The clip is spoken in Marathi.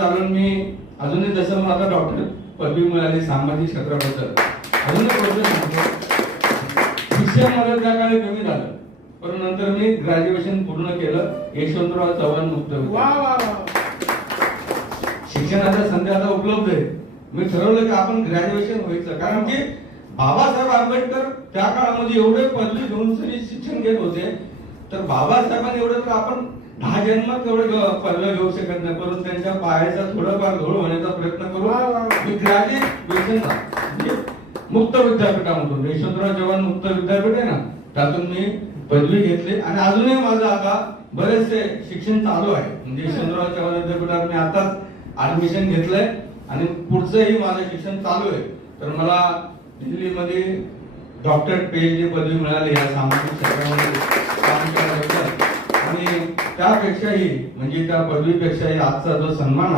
चालून मी अजूनही जसं मला डॉक्टर पदवी मिळाली सामाजिक क्षेत्राबद्दल अजूनही बोलतो सांगतो. शिक्षण मला त्या काळी कमी झालं, पण नंतर मी ग्रॅज्युएशन पूर्ण केलं यशवंतराव चव्हाण मुक्त विद्यापीठ. शिक्षणाच्या संधी आता उपलब्ध आहे. मी ठरवलं की आपण ग्रॅज्युएशन व्हायचं, कारण की बाबासाहेब आंबेडकर त्या काळामध्ये एवढे पदवी घेऊन सरी शिक्षण घेत होते, तर बाबासाहेबांनी एवढं तर आपण 10 जन्मात एवढे पदव्या घेऊ शकत नाही, परंतु त्यांच्या पायाचा थोडाफार घोळ होण्याचा प्रयत्न करू. मी ग्रॅज्युएशन मुक्त विद्यापीठामधून यशवंतराव चव्हाण मुक्त विद्यापीठ आहे ना, त्यातून मी पदवी घेतली आणि अजूनही माझं आता बरेचसे शिक्षण चालू आहे. म्हणजे यशवंतराव चव्हाण विद्यापीठात मी आताच ऍडमिशन घेतलंय आणि पुढचंही माझं शिक्षण चालू आहे. तर मला दिल्लीमध्ये डॉक्टरेट पीएचडी पदवी मिळाली या सामाजिक क्षेत्रामध्ये काम केल्याबद्दल. आणि त्यापेक्षाही म्हणजे त्या पदवीपेक्षाही आजचा जो सन्मान